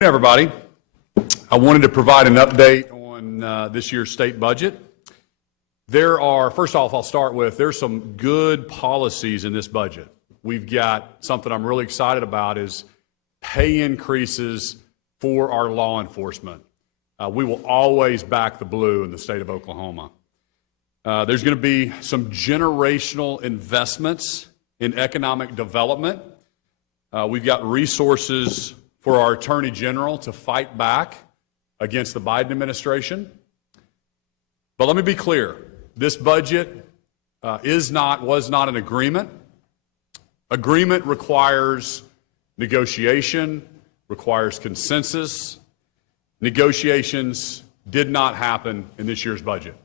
Hey everybody, I wanted to provide an update on this year's state budget. First off, I'll start with, there's some good policies in this budget. We've got something I'm really excited about is pay increases for our law enforcement. We will always back the blue in the state of Oklahoma. There's going to be some generational investments in economic development. We've got resources for our Attorney General to fight back against the Biden administration. But let me be clear, this budget was not an agreement. Agreement requires negotiation, requires consensus. Negotiations did not happen in this year's budget.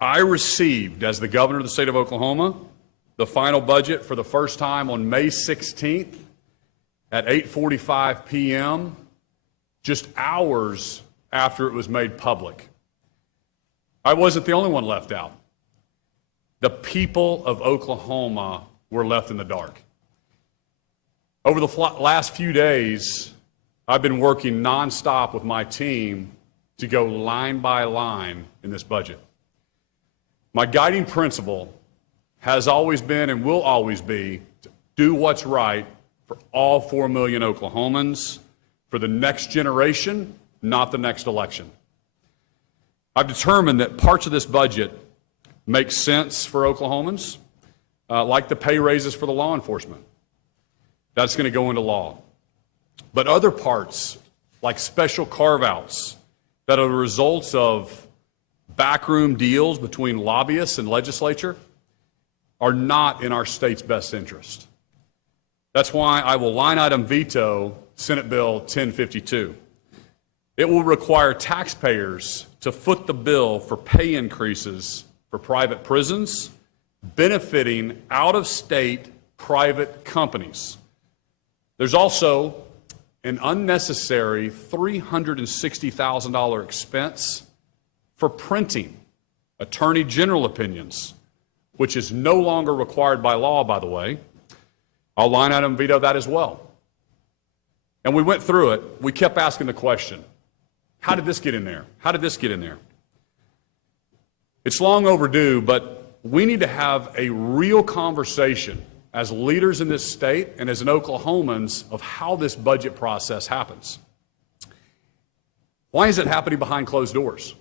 I received, as the governor of the state of Oklahoma, the final budget for the first time on May 16th at 8:45 p.m., just hours after it was made public. I wasn't the only one left out. The people of Oklahoma were left in the dark. Over the last few days, I've been working nonstop with my team to go line by line in this budget. My guiding principle has always been and will always be to do what's right for all 4 million Oklahomans, for the next generation, not the next election. I've determined that parts of this budget make sense for Oklahomans, like the pay raises for the law enforcement. That's going to go into law. But other parts, like special carve-outs that are the results of backroom deals between lobbyists and legislature, are not in our state's best interest. That's why I will line item veto Senate Bill 1052. It will require taxpayers to foot the bill for pay increases for private prisons, benefiting out-of-state private companies. There's also an unnecessary $360,000 expense for printing Attorney General opinions, which is no longer required by law, by the way. I'll line item veto that as well. And we went through it. We kept asking the question, how did this get in there? How did this get in there? It's long overdue, but we need to have a real conversation as leaders in this state and as Oklahomans of how this budget process happens. Why is it happening behind closed doors?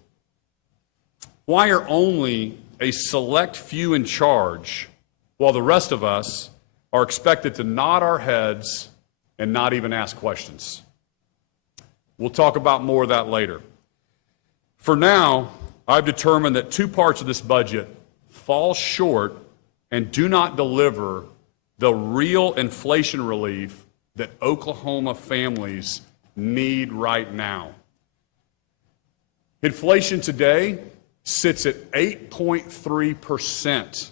Why are only a select few in charge while the rest of us are expected to nod our heads and not even ask questions? We'll talk about more of that later. For now, I've determined that two parts of this budget fall short and do not deliver the real inflation relief that Oklahoma families need right now. Inflation today sits at 8.3%.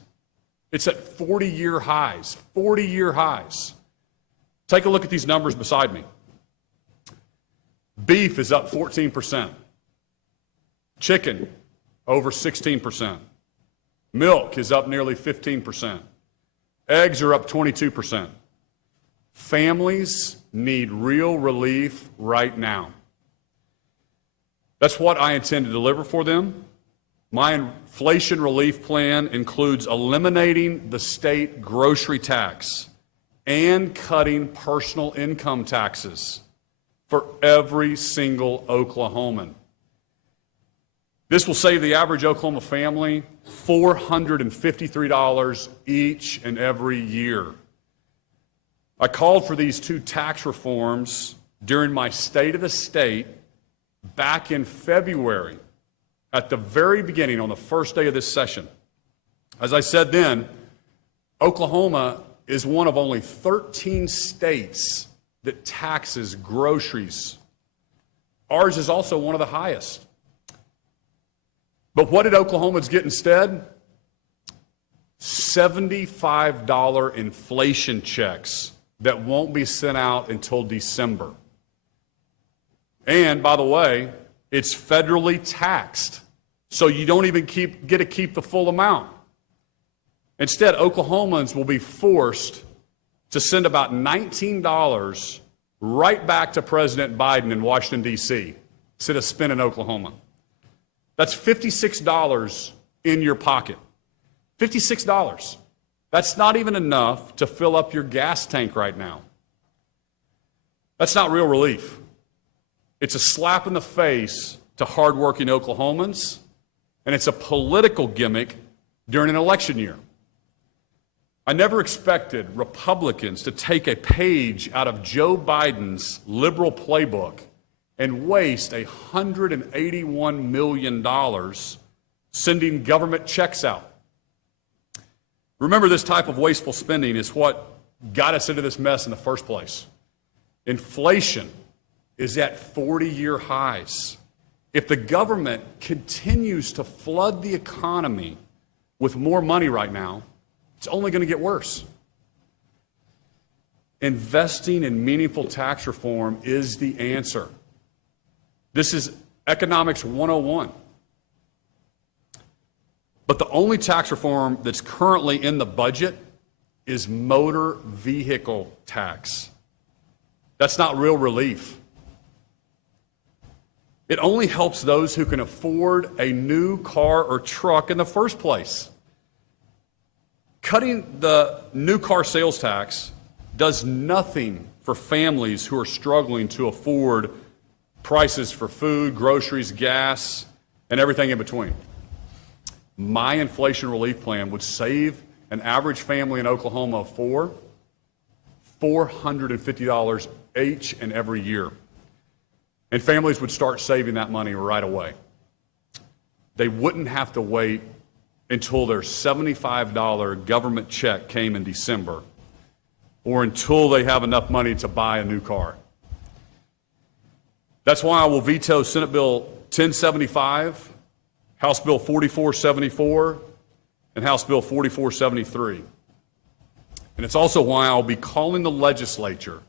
It's at 40-year highs, 40-year highs. Take a look at these numbers beside me. Beef is up 14%. Chicken, over 16%. Milk is up nearly 15%. Eggs are up 22%. Families need real relief right now. That's what I intend to deliver for them. My inflation relief plan includes eliminating the state grocery tax and cutting personal income taxes for every single Oklahoman. This will save the average Oklahoma family $453 each and every year. I called for these two tax reforms during my State of the State back in February, at the very beginning, on the first day of this session. As I said then, Oklahoma is one of only 13 states that taxes groceries. Ours is also one of the highest. But what did Oklahomans get instead? $75 inflation checks that won't be sent out until December. And by the way, it's federally taxed, so you don't even get to keep the full amount. Instead, Oklahomans will be forced to send about $19 right back to President Biden in Washington, D.C., instead of spending Oklahoma. That's $56 in your pocket. $56. That's not even enough to fill up your gas tank right now. That's not real relief. It's a slap in the face to hardworking Oklahomans, and it's a political gimmick during an election year. I never expected Republicans to take a page out of Joe Biden's liberal playbook and waste $181 million sending government checks out. Remember, this type of wasteful spending is what got us into this mess in the first place. Inflation is at 40-year highs. If the government continues to flood the economy with more money right now, it's only going to get worse. Investing in meaningful tax reform is the answer. This is economics 101. But the only tax reform that's currently in the budget is motor vehicle tax. That's not real relief. It only helps those who can afford a new car or truck in the first place. Cutting the new car sales tax does nothing for families who are struggling to afford prices for food, groceries, gas, and everything in between. My inflation relief plan would save an average family in Oklahoma of $450 each and every year. And families would start saving that money right away. They wouldn't have to wait until their $75 government check came in December, or until they have enough money to buy a new car. That's why I will veto Senate Bill 1075, House Bill 4474, and House Bill 4473. And it's also why I'll be calling the legislature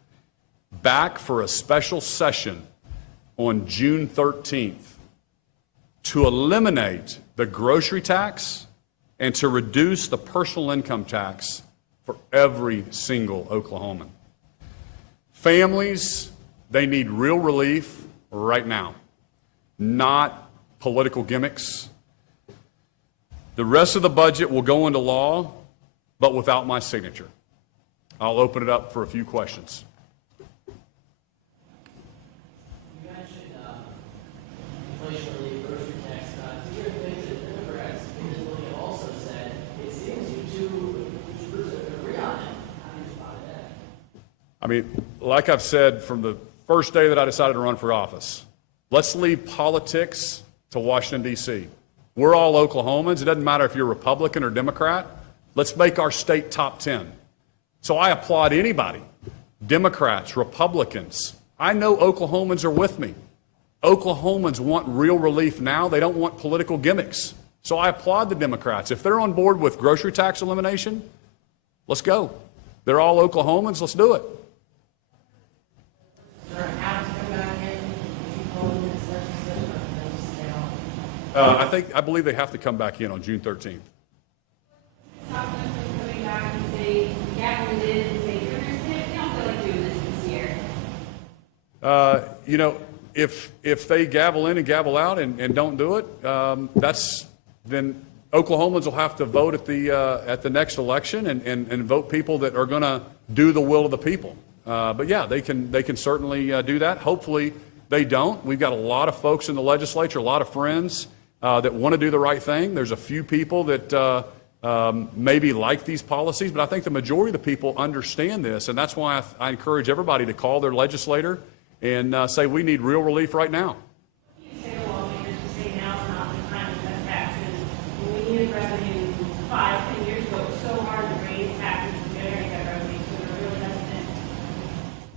back for a special session on June 13th to eliminate the grocery tax and to reduce the personal income tax for every single Oklahoman. Families, they need real relief right now, not political gimmicks. The rest of the budget will go into law, but without my signature. I'll open it up for a few questions. You mentioned inflation relief, grocery tax. Do you think that the Democrats in this bill have also said it seems you two groups agree on it? How do you respond to that? I mean, like I've said from the first day that I decided to run for office, let's leave politics to Washington, D.C. We're all Oklahomans. It doesn't matter if you're Republican or Democrat. Let's make our state top 10. So I applaud anybody, Democrats, Republicans. I know Oklahomans are with me. Oklahomans want real relief now. They don't want political gimmicks. So I applaud the Democrats. If they're on board with grocery tax elimination, let's go. They're all Oklahomans. Let's do it. I believe they have to come back in on June 13th. You know, if they gavel in and gavel out and don't do it, then Oklahomans will have to vote at the next election and vote people that are going to do the will of the people. But yeah, they can certainly do that. Hopefully they don't. We've got a lot of folks in the legislature, a lot of friends that want to do the right thing. There's a few people that maybe like these policies, but I think the majority of the people understand this, and that's why I encourage everybody to call their legislator and say we need real relief right now. You say to lawmakers to say now is not the time to cut taxes. When we needed revenue 5-10 years ago, it was so hard to raise taxes to generate that revenue, so they're really hesitant.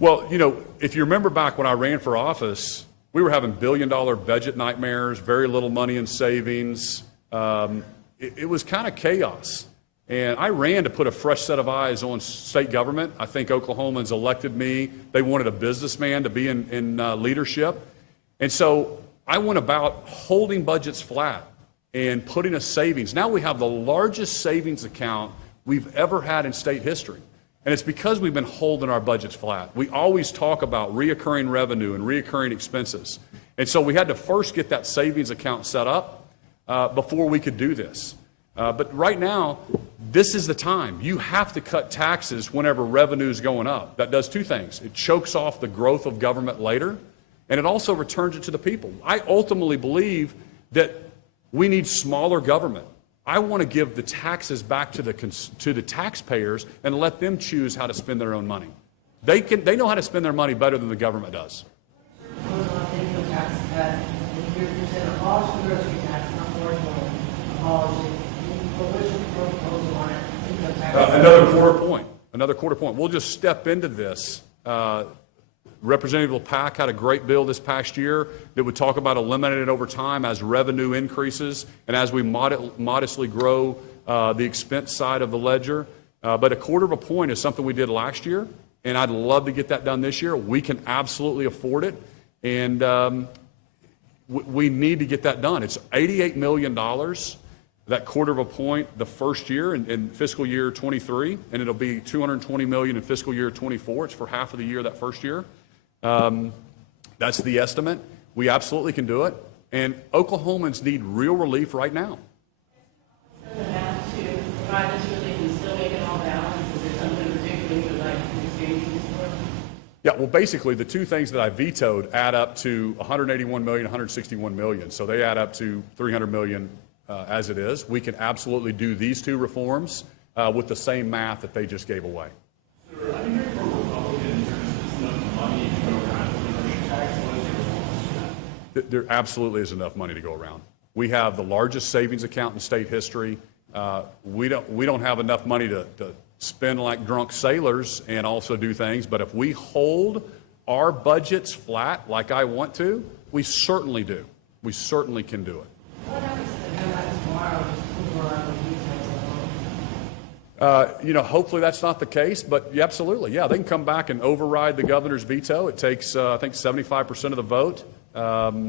Well, you know, if you remember back when I ran for office, we were having billion-dollar budget nightmares, very little money in savings. It was kind of chaos. And I ran to put a fresh set of eyes on state government. I think Oklahomans elected me. They wanted a businessman to be in leadership. And so I went about holding budgets flat and putting a savings. Now we have the largest savings account we've ever had in state history. And it's because we've been holding our budgets flat. We always talk about reoccurring revenue and reoccurring expenses. And so we had to first get that savings account set up before we could do this. But right now, this is the time. You have to cut taxes whenever revenue is going up. That does two things. It chokes off the growth of government later, and it also returns it to the people. I ultimately believe that we need smaller government. I want to give the taxes back to the taxpayers and let them choose how to spend their own money. They know how to spend their money better than the government does. Another quarter point. We'll just step into this. Representative LePack had a great bill this past year that would talk about eliminating it over time as revenue increases and as we modestly grow the expense side of the ledger. But a quarter of a point is something we did last year, and I'd love to get that done this year. We can absolutely afford it, and we need to get that done. It's $88 million, that quarter of a point the first year in fiscal year 23, and it'll be $220 million in fiscal year 24. It's for half of the year that first year. That's the estimate. We absolutely can do it. And Oklahomans need real relief right now. Yeah, well, basically, the two things that I vetoed add up to $181 million, $161 million. So they add up to $300 million as it is. We can absolutely do these two reforms with the same math that they just gave away. There absolutely is enough money to go around. We have the largest savings account in state history. We don't have enough money to spend like drunk sailors and also do things, but if we hold our budgets flat like I want to, we certainly do. We certainly can do it. What happens if they come back tomorrow and just Hopefully that's not the case, but yeah, absolutely. Yeah, they can come back and override the governor's veto. It takes, I think, 75% of the vote. But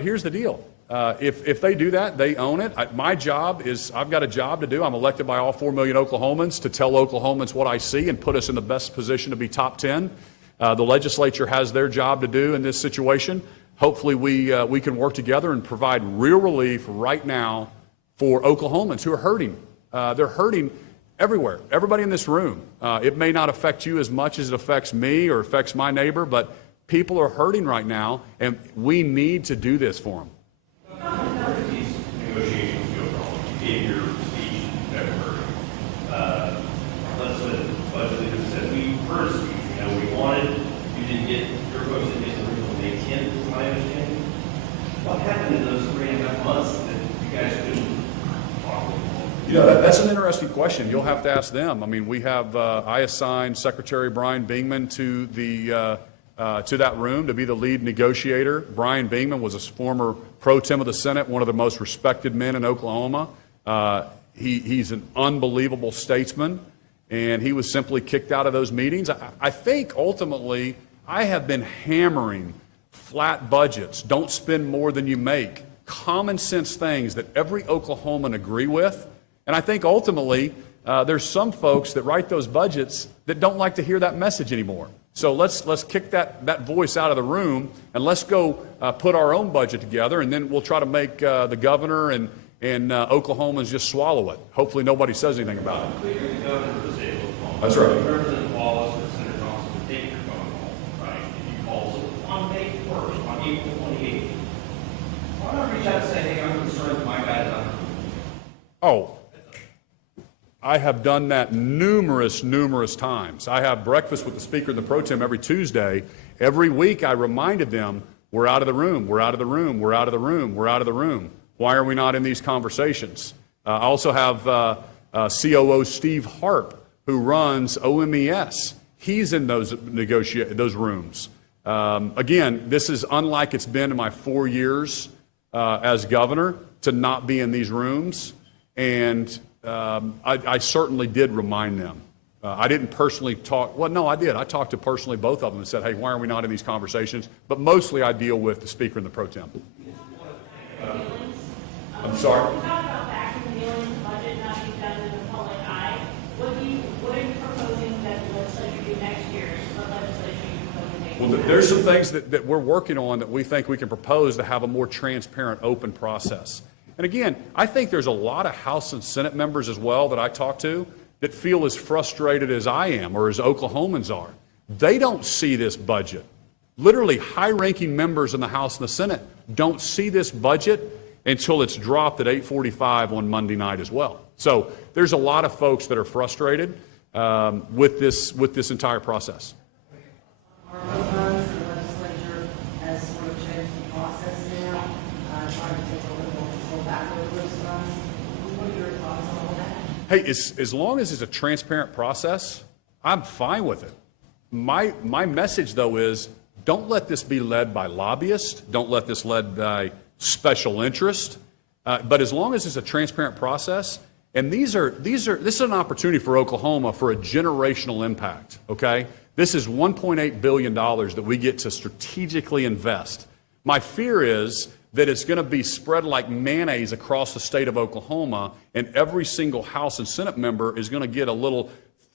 here's the deal. If they do that, they own it. My job is, I've got a job to do. I'm elected by all 4 million Oklahomans to tell Oklahomans what I see and put us in the best position to be top 10. The legislature has their job to do in this situation. Hopefully we can work together and provide real relief right now for Oklahomans who are hurting. They're hurting everywhere. Everybody in this room. It may not affect you as much as it affects me or affects my neighbor, but people are hurting right now, and we need to do this for them. Where did these negotiations go wrong? You gave your speech in February. Let's say the budget leader said, we heard a speech, we wanted, you didn't get, your folks didn't get the original May 10th, is my understanding. What happened in those 3.5 months that you guys couldn't talk with? That's an interesting question. You'll have to ask them. I mean, I assigned Secretary Brian Bingman to that room to be the lead negotiator. Brian Bingman was a former pro tem of the Senate, one of the most respected men in Oklahoma. He's an unbelievable statesman, and he was simply kicked out of those meetings. I think ultimately I have been hammering flat budgets, don't spend more than you make, common sense things that every Oklahoman agree with. And I think ultimately there's some folks that write those budgets that don't like to hear that message anymore. So let's kick that voice out of the room, and let's go put our own budget together, and then we'll try to make the governor and Oklahomans just swallow it. Hopefully nobody says anything about it. Clearly, the governor of the state of Oklahoma. That's right. Representative Wallace or Senator Thompson would take your phone call, right? If you call on May 1st, on April 28th. Why not reach out and say, hey, I'm concerned that my guy is under. Oh, I have done that numerous times. I have breakfast with the Speaker and the Pro Tem every Tuesday. Every week I reminded them, we're out of the room, we're out of the room, we're out of the room, we're out of the room. Why are we not in these conversations? I also have COO Steve Harp, who runs OMES. He's in those rooms. Again, this is unlike it's been in my 4 years as governor to not be in these rooms. And I certainly did remind them. I didn't personally talk. Well, no, I did. I talked to personally both of them and said, hey, why are we not in these conversations? But mostly I deal with the Speaker and the Pro Tem. I'm sorry? We talked about back in the budget not being done in the public eye. What are Well, there's some things that we're working on that we think we can propose to have a more transparent, open process. And again, I think there's a lot of House and Senate members as well that I talk to that feel as frustrated as I am or as Oklahomans are. They don't see this budget. Literally, high-ranking members in the House and the Senate don't see this budget until it's dropped at 8:45 on Monday night as well. So there's a lot of folks that are frustrated with this entire process. ARPA funds, the legislature has sort of changed the process now, trying to take a little more control back over those funds. What are your thoughts on all that? Hey, as long as it's a transparent process, I'm fine with it. My message, though, is don't let this be led by lobbyists. Don't let this led by special interest. But as long as it's a transparent process, and this is an opportunity for Oklahoma for a generational impact, okay? This is $1.8 billion that we get to strategically invest. My fear is that it's going to be spread like mayonnaise across the state of Oklahoma, and every single House and Senate member is going to get a little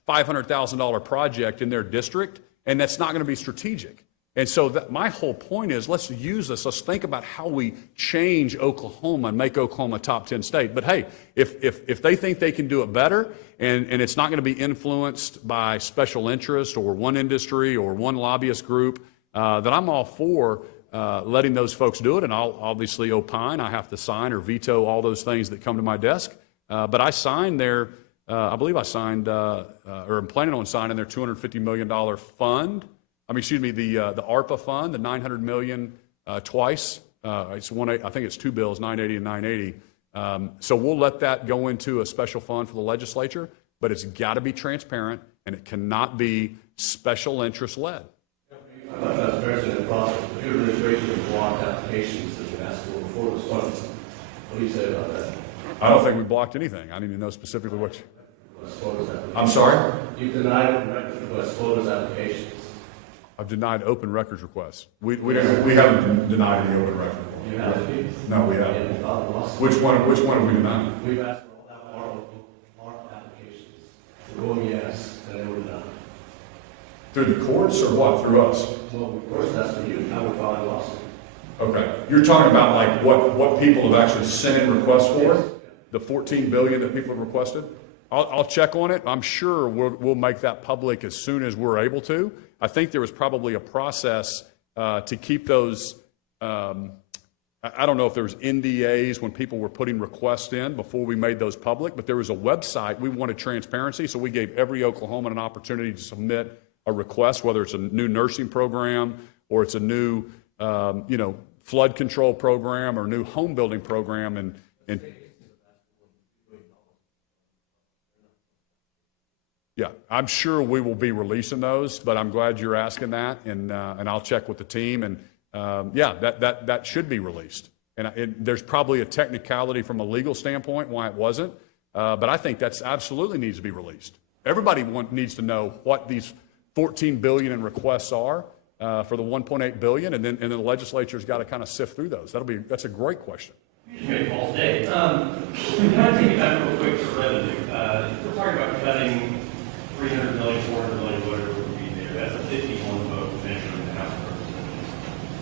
$500,000 project in their district, and that's not going to be strategic. And so my whole point is let's use this. Let's think about how we change Oklahoma and make Oklahoma a top 10 state. But hey, if they think they can do it better and it's not going to be influenced by special interest or one industry or one lobbyist group, then I'm all for letting those folks do it. And I'll obviously opine. I have to sign or veto all those things that come to my desk. But I signed their, I believe I signed, or I'm planning on signing their $250 million fund. I mean, excuse me, the ARPA fund, the $900 million twice. It's I think it's two bills, 980 and 980. So we'll let that go into a special fund for the legislature, but it's got to be transparent and it cannot be special interest led. I thought that was transparent in the process, but your administration has blocked applications that you asked for before this funds. What do you say about that? I don't think we blocked anything. I need to know specifically which. Photos applications. I'm sorry? You denied open records requests, photos applications. I've denied open records requests. We haven't denied any open record. You have. No, we And haven't. you filed a lawsuit. Which one have we denied? We've asked for all ARPA applications. We're going yes, and they were denied. Through the courts or what? Through us? Well, of course, that's for you. Now we're filing a lawsuit. Okay. You're talking about like what people have actually sent in requests for? The $14 billion that people have requested? I'll check on it. I'm sure we'll make that public as soon as we're able to. I think there was probably a process to keep those, I don't know if there was NDAs when people were putting requests in before we made those public, but there was a website. We wanted transparency, so we gave every Oklahoman an opportunity to submit a request, whether it's a new nursing program or it's a new, flood control program or new home building program. And yeah, I'm sure we will be releasing those, but I'm glad you're asking that, and I'll check with the team, and that should be released. And there's probably a technicality from a legal standpoint why it wasn't, but I think that's absolutely needs to be released. Everybody needs to know what these $14 billion in requests are for the $1.8 billion, and then the legislature's got to kind of sift through those. That's a great question. You just made Paul's day. Can I take it back real quick to revenue? We're talking about cutting $300 million, $400 million, whatever it would be there. That's a 51 vote measure in the House of Representatives.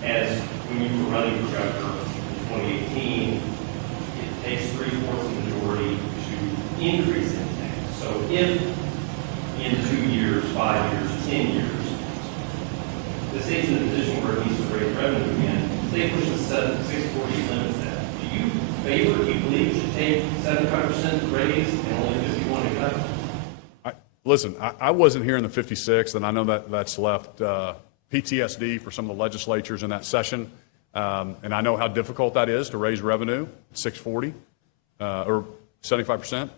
As when you were running for governor in 2018, it takes 3/4 of the majority to increase anything. So if in 2 years, 5 years, 10 years, the state's in a position where it needs to raise revenue again, they push the 640 limits that. Do you believe it should take 75% raise and only 51 to cut? Listen, I wasn't here in the 56th, and I know that's left PTSD for some of the legislatures in that session, and I know how difficult that is to raise revenue, 640 or 75%.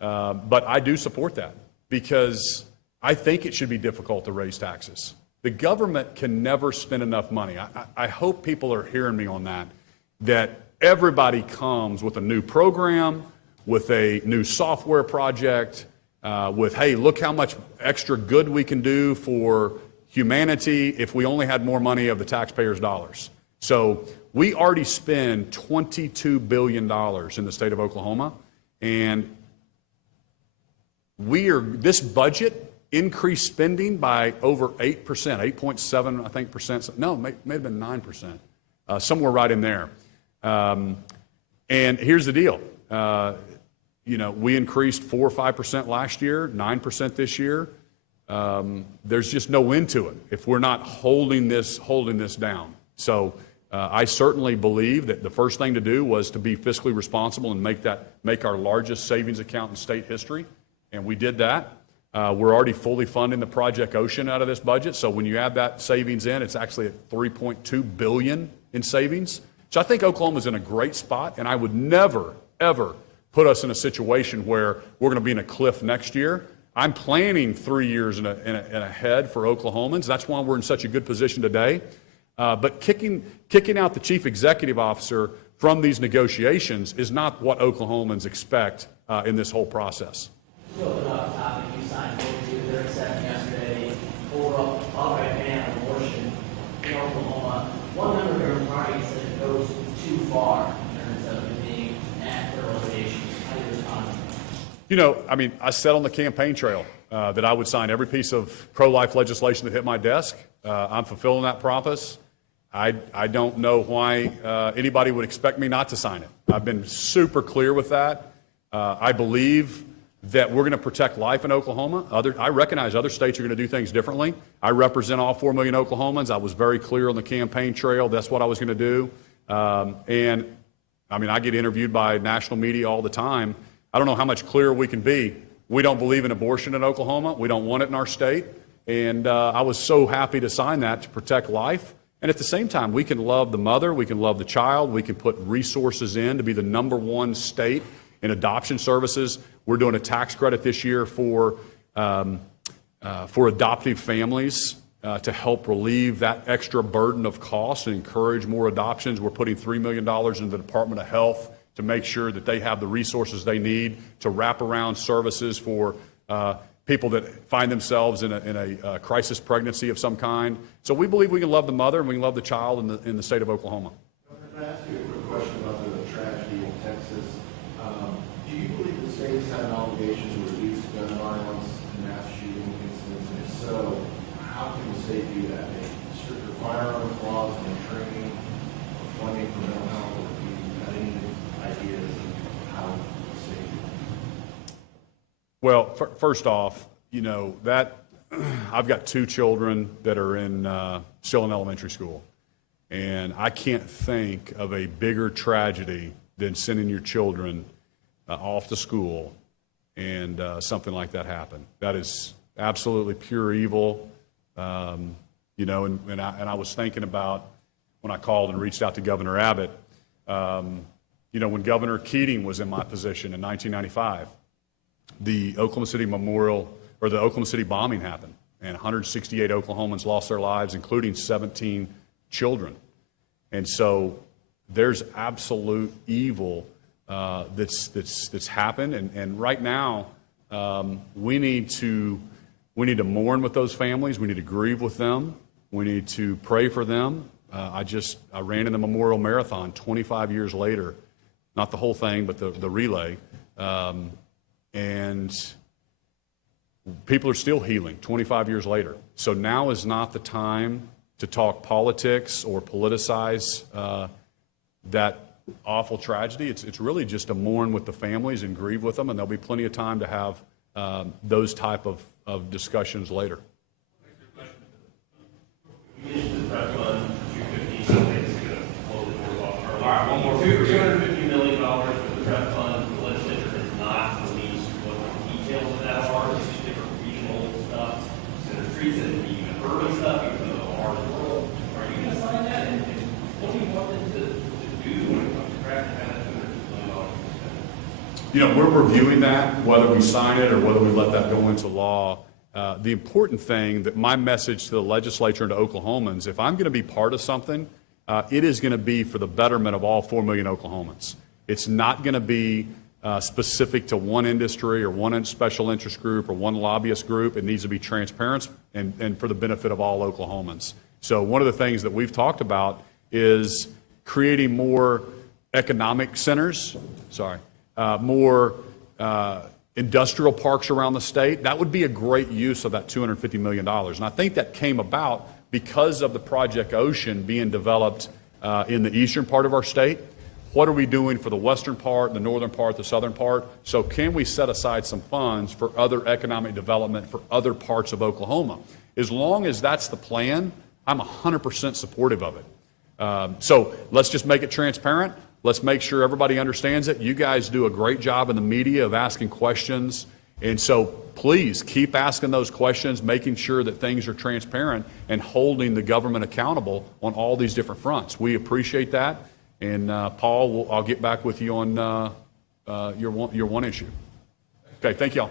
But I do support that because I think it should be difficult to raise taxes. The government can never spend enough money. I hope people are hearing me on that everybody comes with a new program, with a new software project, with, hey, look how much extra good we can do for humanity if we only had more money of the taxpayers' dollars. So we already spend $22 billion in the state of Oklahoma, and this budget increased spending by over 8%, 8.7, I think, percent. No, may have been 9%, somewhere right in there. And here's the deal. We increased 4 or 5% last year, 9% this year. There's just no end to it if we're not holding this down. So I certainly believe that the first thing to do was to be fiscally responsible and make our largest savings account in state history, and we did that. We're already fully funding the Project Ocean out of this budget, so when you add that savings in, it's actually at $3.2 billion in savings. So I think Oklahoma's in a great spot, and I would never, ever put us in a situation where we're going to be in a cliff next year. I'm planning 3 years and ahead for Oklahomans. That's why we're in such a good position today. But kicking out the chief executive officer from these negotiations is not what Oklahomans expect in this whole process. Open up topic, you signed 4237 yesterday, overall outright ban on abortion in Oklahoma. One member of your party said it goes too far in terms of it being an act for realization. How do you respond? I said on the campaign trail that I would sign every piece of pro-life legislation that hit my desk. I'm fulfilling that promise. I don't know why anybody would expect me not to sign it. I've been super clear with that. I believe that we're going to protect life in Oklahoma. I recognize other states are going to do things differently. I represent all 4 million Oklahomans. I was very clear on the campaign trail. That's what I was going to do. I get interviewed by national media all the time. I don't know how much clearer we can be. We don't believe in abortion in Oklahoma. We don't want it in our state. And I was so happy to sign that to protect life. And at the same time, we can love the mother, we can love the child, we can put resources in to be the #1 state in adoption services. We're doing a tax credit this year for adoptive families to help relieve that extra burden of cost and encourage more adoptions. We're putting $3 million into the Department of Health to make sure that they have the resources they need to wrap around services for people that find themselves in a crisis pregnancy of some kind. So we believe we can love the mother and we can love the child in the state of Oklahoma. Can I ask you a quick question about the tragedy in Texas? Do you believe the states have an obligation to reduce gun violence and mass shooting incidents? And if so, how can the state do that? Stricter firearms laws and training, or funding for mental health, or do you have any ideas of how the state do that? Well, first off, that I've got 2 children that are still in elementary school, and I can't think of a bigger tragedy than sending your children off to school and something like that happen. That is absolutely pure evil. And I was thinking about when I called and reached out to Governor Abbott. When Governor Keating was in my position in 1995. The Oklahoma City the Oklahoma City bombing happened, and 168 Oklahomans lost their lives, including 17 children. And so there's absolute evil that's happened, and right now we need to mourn with those families. We need to grieve with them. We need to pray for them. I ran in the Memorial Marathon 25 years later, not the whole thing, but the relay. And people are still healing 25 years later. So now is not the time to talk politics or politicize that awful tragedy. It's really just to mourn with the families and grieve with them, and there'll be plenty of time to have those type of discussions later. You mentioned the prep fund, 250, so it's going to blow the doors off. All right, one more. $250 million for the prep fund. The legislature has not released what the details of that are. It's just different regional stuff. Senator Street said it'd be even urban stuff, even though the hard rural. Are you going to sign that? And what do you want them to do when it comes to crafting that $250 million? We're reviewing that, whether we sign it or whether we let that go into law. The important thing, that my message to the legislature and to Oklahomans, if I'm going to be part of something, it is going to be for the betterment of all 4 million Oklahomans. It's not going to be specific to one industry or one special interest group or one lobbyist group. It needs to be transparent and for the benefit of all Oklahomans. So one of the things that we've talked about is creating more economic centers, more industrial parks around the state. That would be a great use of that $250 million. And I think that came about because of the Project Ocean being developed in the eastern part of our state. What are we doing for the western part, the northern part, the southern part? So can we set aside some funds for other economic development for other parts of Oklahoma? As long as that's the plan, I'm 100% supportive of it. So let's just make it transparent. Let's make sure everybody understands it. You guys do a great job in the media of asking questions. And so please keep asking those questions, making sure that things are transparent and holding the government accountable on all these different fronts. We appreciate that. And Paul, I'll get back with you on your one issue. Okay, thank y'all.